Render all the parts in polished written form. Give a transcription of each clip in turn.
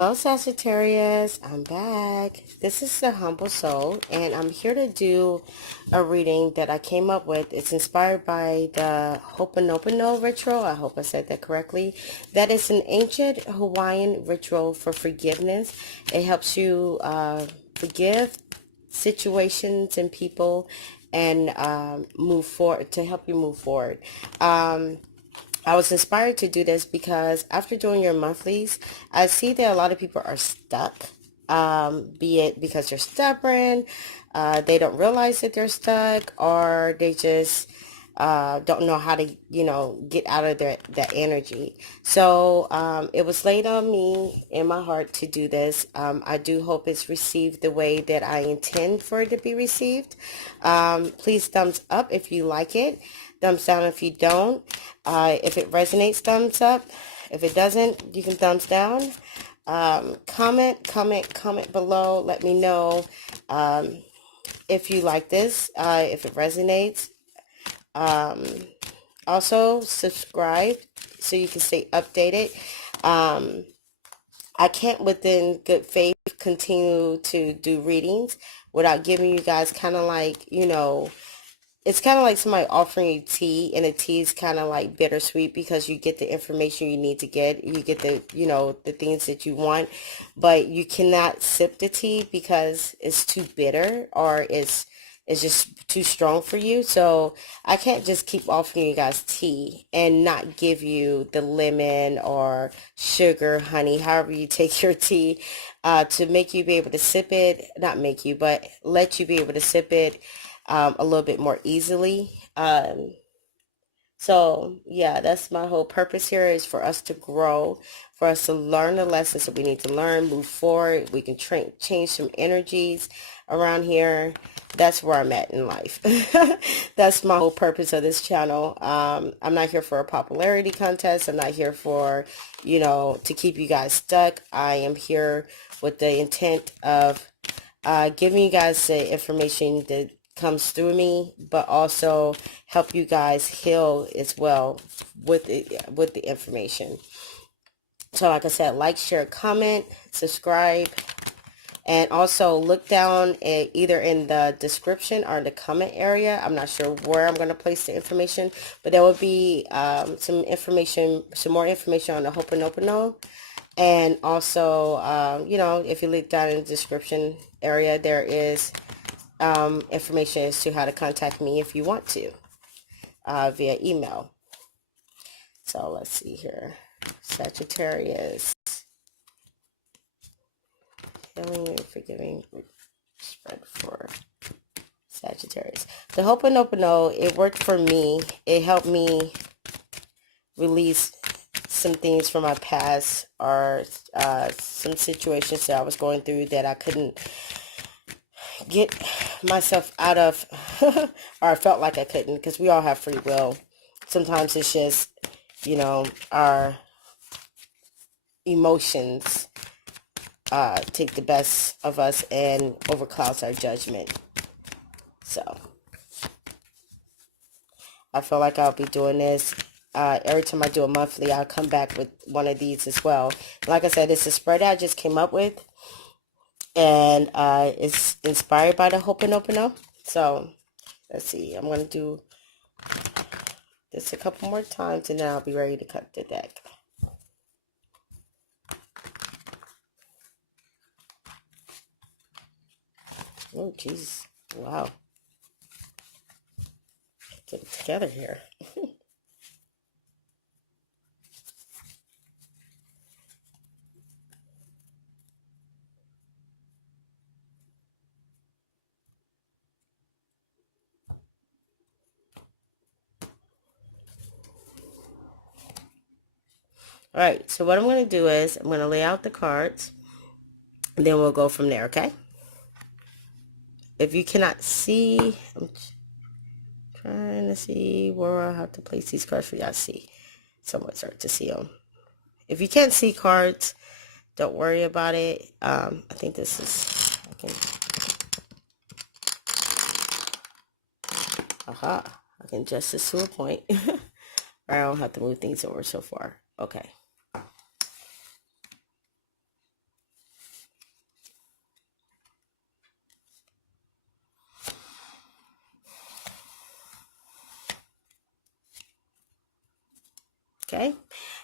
Hello, Sagittarius. I'm back. This is the Humble Soul, and I'm here to do a reading that I came up with. It's inspired by the Ho'oponopono ritual. I hope I said that correctly. That is an ancient Hawaiian ritual for forgiveness. It helps you forgive situations and people and move forward, to help you move forward. I was inspired to do this because after doing your monthlies, I see that a lot of people are stuck, be it because they're stubborn, they don't realize that they're stuck, or they just don't know how to, get out of that energy. So it was laid on me in my heart to do this. I do hope it's received the way that I intend for it to be received. Please thumbs up if you like it. Thumbs down if you don't. If it resonates, thumbs up. If it doesn't, you can thumbs down. Comment below. Let me know if you like this, if it resonates. Um, Also, subscribe so you can stay updated. Um, I can't, within good faith, continue to do readings without giving you guys kind of like, it's kind of like somebody offering you tea, and the tea is kind of like bittersweet because you get the information you need to get. You get the things that you want, but you cannot sip the tea because it's too bitter, or it's just too strong for you. So I can't just keep offering you guys tea and not give you the lemon or sugar, honey, however you take your tea, to make you be able to sip it, not make you, but let you be able to sip it a little bit more easily. So yeah, that's my whole purpose here, is for us to grow, for us to learn the lessons that we need to learn, move forward. We can change some energies around here. That's where I'm at in life. That's my whole purpose of this channel. I'm not here for a popularity contest. I'm not here for, to keep you guys stuck. I am here with the intent of giving you guys the information that comes through me, but also help you guys heal as well with the information. So like I said, like, share, comment, subscribe, and also look down at either in the description or the comment area. I'm not sure where I'm going to place the information, but there will be some more information on the Ho'oponopono. And also, if you look down in the description area, there is information as to how to contact me if you want to, via email. So let's see here. Sagittarius. Healing and forgiving spread for Sagittarius. The Ho'oponopono, it worked for me. It helped me release some things from my past, or some situations that I was going through that I couldn't get myself out of, or I felt like I couldn't, because we all have free will. Sometimes it's just, our emotions take the best of us and overclouds our judgment. So I feel like I'll be doing this. Every time I do a monthly, I'll come back with one of these as well. Like I said, it's a spread I just came up with, and it's inspired by the Ho'oponopono. So let's see. I'm going to do this a couple more times, and then I'll be ready to cut the deck. Oh, jeez. Wow. Get it together here. All right, so what I'm going to do is I'm going to lay out the cards, and then we'll go from there, okay? If you cannot see, I'm trying to see where I have to place these cards for y'all to see. Somewhat start to see them. If you can't see cards, don't worry about it. I think this is, I can adjust this to a point. I don't have to move things over so far. Okay. Okay,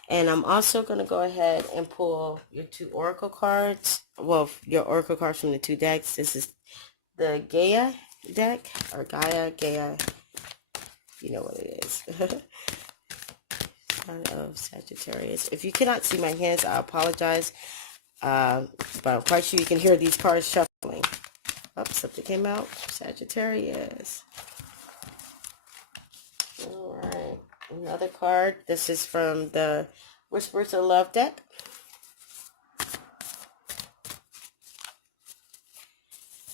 and I'm also going to go ahead and pull your 2 oracle cards. Well, your oracle cards from the 2 decks. This is the Gaia deck, or Gaia, you know what it is. Sign of Sagittarius. If you cannot see my hands, I apologize, but I'm quite sure you can hear these cards shuffling. Oh, something came out. Sagittarius. All right, another card. This is from the Whispers of Love deck.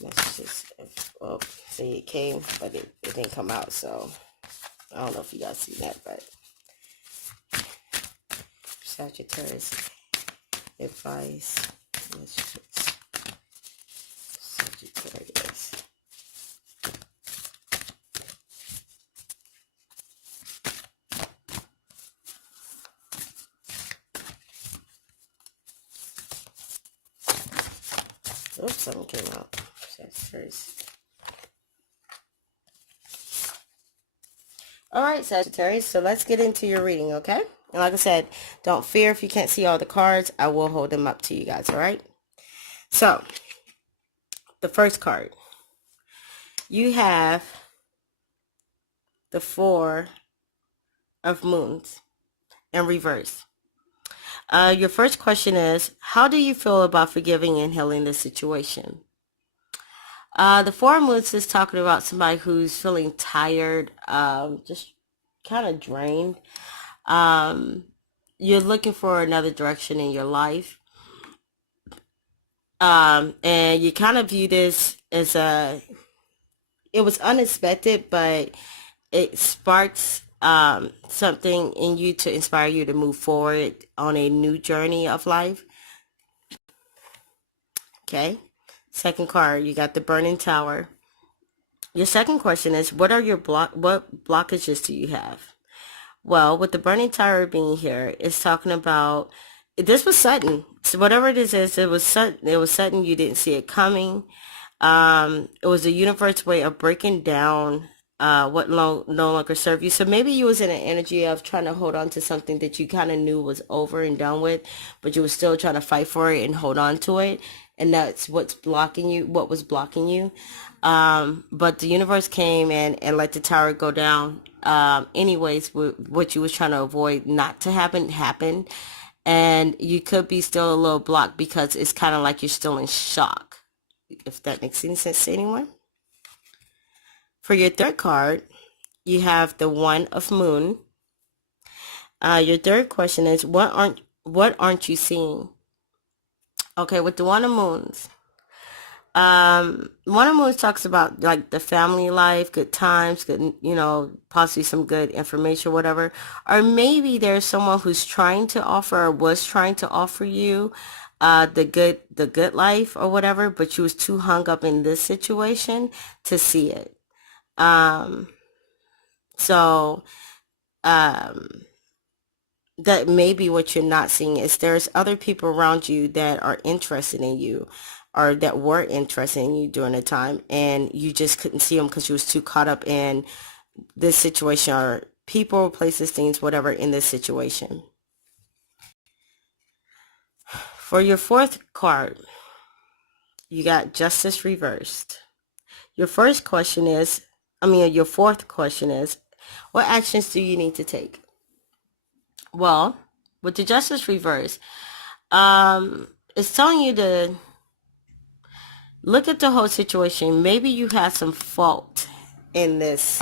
Messages. Oh, see, it came, but it didn't come out, so I don't know if you guys see that, but Sagittarius advice. Messages. Sagittarius. Oops, something came out. Sagittarius. Alright, Sagittarius, so let's get into your reading, okay? And like I said, don't fear if you can't see all the cards. I will hold them up to you guys, alright? So, the first card. You have the 4 of Moons in reverse. Your first question is, how do you feel about forgiving and healing the situation? The 4 of Moons is talking about somebody who's feeling tired, just kind of drained. You're looking for another direction in your life. And you kind of view this as it was unexpected, but it sparks something in you to inspire you to move forward on a new journey of life. Okay. Second card, you got the Burning Tower. Your second question is, what blockages do you have? Well, with the Burning Tower being here, it's talking about, this was sudden. So whatever it is, it was sudden. It was sudden. You didn't see it coming. It was the universe way of breaking down what no longer served you. So maybe you was in an energy of trying to hold on to something that you kind of knew was over and done with, but you were still trying to fight for it and hold on to it. And that's what's blocking you, what was blocking you. But the universe came and let the tower go down. Anyways, what you was trying to avoid not to happen, happened. And you could be still a little blocked because it's kind of like you're still in shock, if that makes any sense to anyone. For your third card, you have the 1 of Moon. Your third question is, what aren't you seeing? Okay, with the 1 of Moons, 1 of Moons talks about like the family life, good times, good, possibly some good information, whatever. Or maybe there's someone who's trying to offer or was trying to offer you the good life or whatever, but you was too hung up in this situation to see it. So that may be what you're not seeing, is there's other people around you that are interested in you, or that were interested in you during the time, and you just couldn't see them because you was too caught up in this situation, or people, places, things, whatever, in this situation. For your fourth card, you got Justice reversed. Your fourth question is, what actions do you need to take? Well, with the Justice reverse, it's telling you to look at the whole situation. Maybe you had some fault in this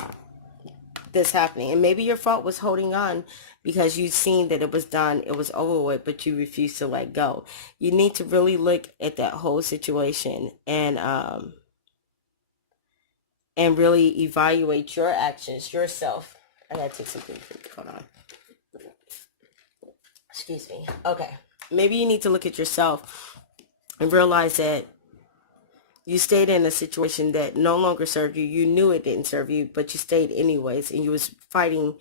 happening, and maybe your fault was holding on because you've seen that it was done, it was over with, but you refuse to let go. You need to really look at that whole situation and really evaluate your actions yourself. I gotta take something. Hold on. Excuse me. Okay. Maybe you need to look at yourself and realize that you stayed in a situation that no longer served you. You knew it didn't serve you, but you stayed anyways, and you was fighting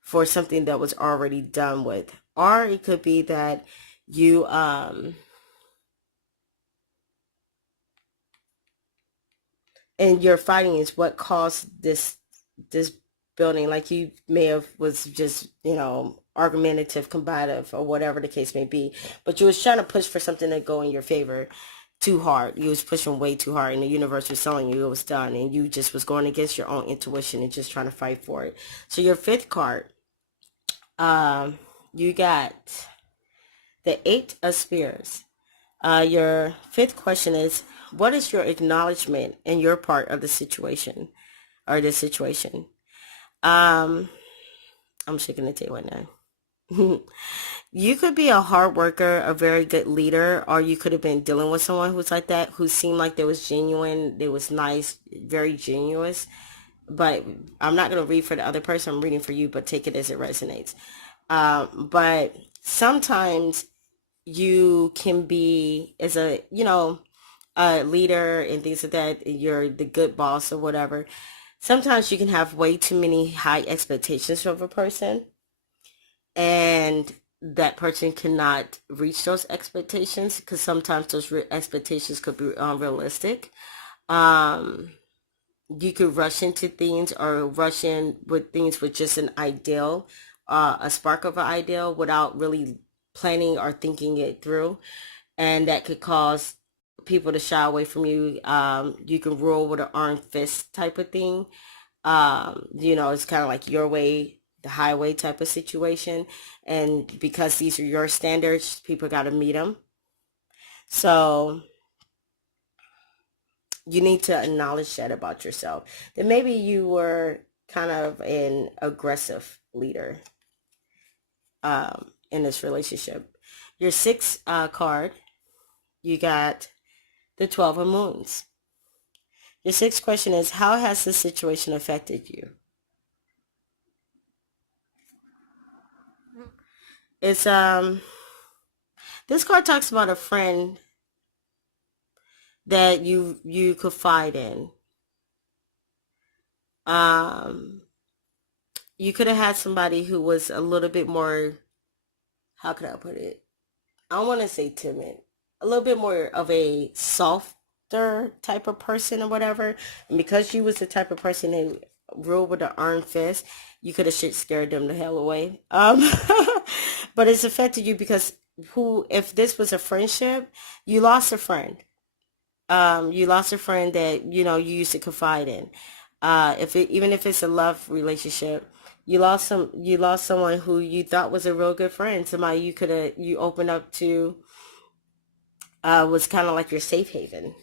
for something that was already done with. Or it could be that you and your fighting is what caused this building. Like you may have was just argumentative, combative, or whatever the case may be. But you was trying to push for something to go in your favor too hard. You was pushing way too hard, and the universe was telling you it was done, and you just was going against your own intuition and just trying to fight for it. So your fifth card, you got the Eight of Spears. Your fifth question is, what is your acknowledgement in your part of the situation or this situation? I'm shaking the tail right now. You could be a hard worker, a very good leader, or you could have been dealing with someone who's like that, who seemed like they was genuine, they was nice, very genuine. But I'm not going to read for the other person, I'm reading for you, but take it as it resonates. But sometimes you can be, as a, a leader and things like that, you're the good boss or whatever. Sometimes you can have way too many high expectations of a person, and that person cannot reach those expectations because sometimes those expectations could be unrealistic. Um, you could rush into things or rush in with things with just an ideal, a spark of an ideal without really planning or thinking it through. And that could cause people to shy away from you. You can rule with an iron fist type of thing. It's kind of like your way, the highway type of situation. And because these are your standards, people got to meet them. So you need to acknowledge that about yourself. That maybe you were kind of an aggressive leader in this relationship. Your sixth card, you got the 12 of Moons. Your sixth question is, how has this situation affected you? It's this card talks about a friend that you confide in. You could have had somebody who was a little bit more, how could I put it? I don't want to say timid, a little bit more of a softer type of person or whatever. And because you was the type of person that ruled with an iron fist, you could have shit scared them the hell away. But it's affected you because if this was a friendship, you lost a friend. You lost a friend that you used to confide in. Even if it's a love relationship, you lost someone who you thought was a real good friend, somebody you opened up to, was kind of like your safe haven.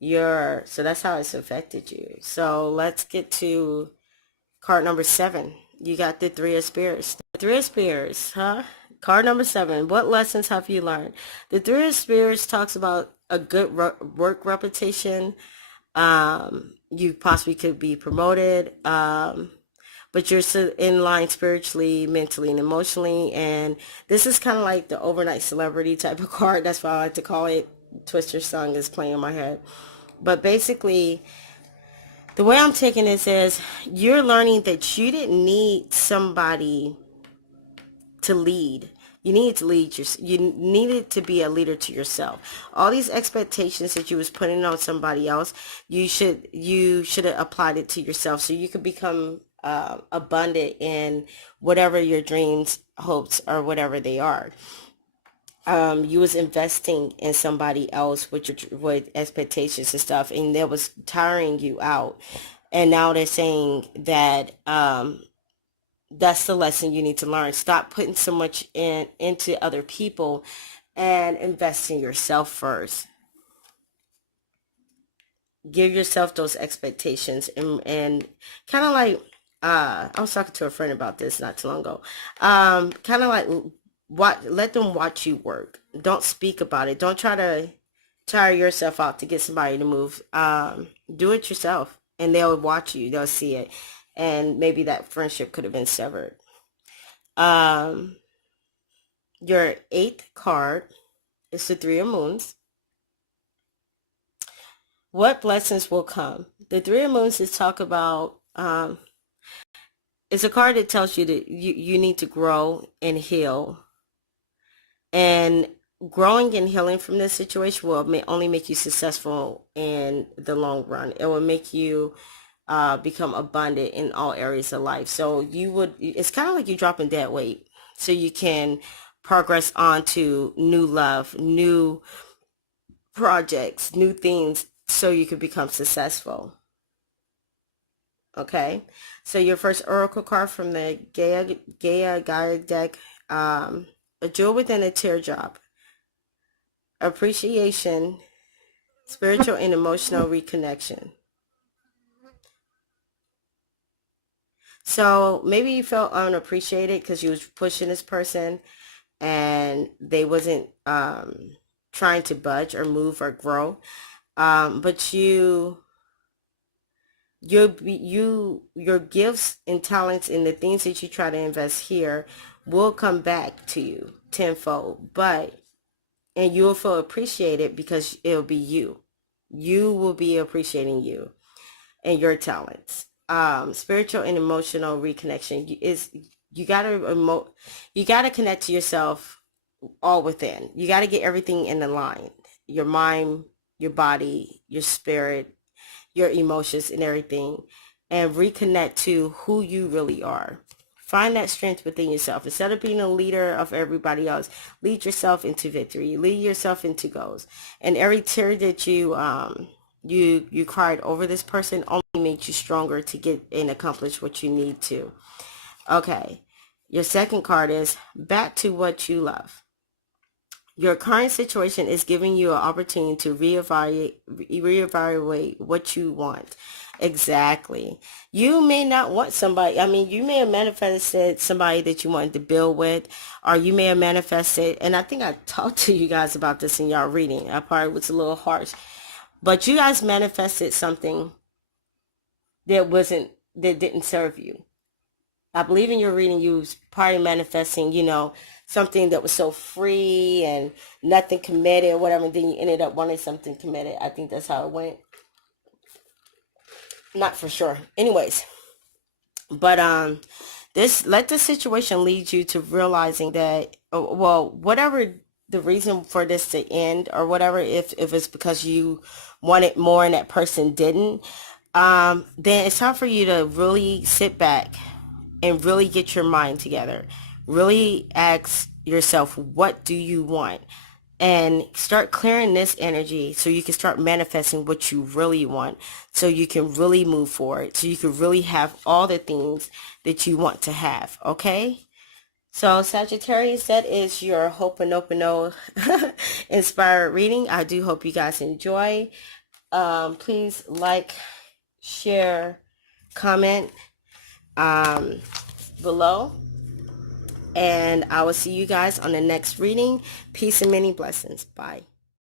So that's how it's affected you. So let's get to card number 7. You got the Three of Spears. The Three of Spears, huh? Card number 7. What lessons have you learned? The Three of Spears talks about a good work reputation. You possibly could be promoted. But you're in line spiritually, mentally, and emotionally. And this is kind of like the overnight celebrity type of card. That's why I like to call it. Twister song is playing in my head. But basically, the way I'm taking this is you're learning that you didn't need somebody to lead. You needed to lead you needed to be a leader to yourself. All these expectations that you was putting on somebody else, you should have applied it to yourself so you could become abundant in whatever your dreams, hopes, or whatever they are. You was investing in somebody else with expectations and stuff, and that was tiring you out. And now they're saying that that's the lesson you need to learn. Stop putting so much into other people and invest in yourself first. Give yourself those expectations and kind of like I was talking to a friend about this not too long ago. Kind of like let them watch you work. Don't speak about it. Don't try to tire yourself out to get somebody to move. Do it yourself, and they'll watch you. They'll see it, and maybe that friendship could have been severed. Um, your 8th card is the Three of Moons. What blessings will come? The Three of Moons is talk about. It's a card that tells you that you need to grow and heal. And growing and healing from this situation will only make you successful in the long run. It will make you become abundant in all areas of life. So it's kind of like you dropping dead weight so you can progress on to new love, new projects, new things, so you can become successful. Okay, so your first oracle card from the Gaia deck, a jewel within a teardrop, appreciation, spiritual and emotional reconnection. So maybe you felt unappreciated because you was pushing this person and they wasn't trying to budge or move or grow. But your gifts and talents and the things that you try to invest here will come back to you tenfold. And you'll feel appreciated because it'll be you. You will be appreciating you and your talents. Spiritual and emotional reconnection is you gotta connect to yourself all within. You gotta get everything in the line. Your mind, your body, your spirit, your emotions and everything, and reconnect to who you really are. Find that strength within yourself. Instead of being a leader of everybody else, lead yourself into victory. Lead yourself into goals. And every tear that you cried over this person only makes you stronger to get and accomplish what you need to. Okay. Your second card is back to what you love. Your current situation is giving you an opportunity to reevaluate what you want. Exactly. You may not want somebody. I mean, you may have manifested somebody that you wanted to build with, or you may have manifested, and I think I talked to you guys about this in y'all reading. I probably was a little harsh, but you guys manifested something that didn't serve you. I believe in your reading, you was probably manifesting, something that was so free and nothing committed or whatever. And then you ended up wanting something committed. I think that's how it went. Not for sure. Anyways, but let the situation lead you to realizing that, well, whatever the reason for this to end or whatever, if it's because you wanted more and that person didn't, then it's time for you to really sit back and really get your mind together. Really ask yourself, what do you want? And start clearing this energy so you can start manifesting what you really want, so you can really move forward, so you can really have all the things that you want to have. Okay? So Sagittarius, that is your Ho'oponopono inspired reading. I do hope you guys enjoy. Please like, share, comment below. And I will see you guys on the next reading. Peace and many blessings. Bye.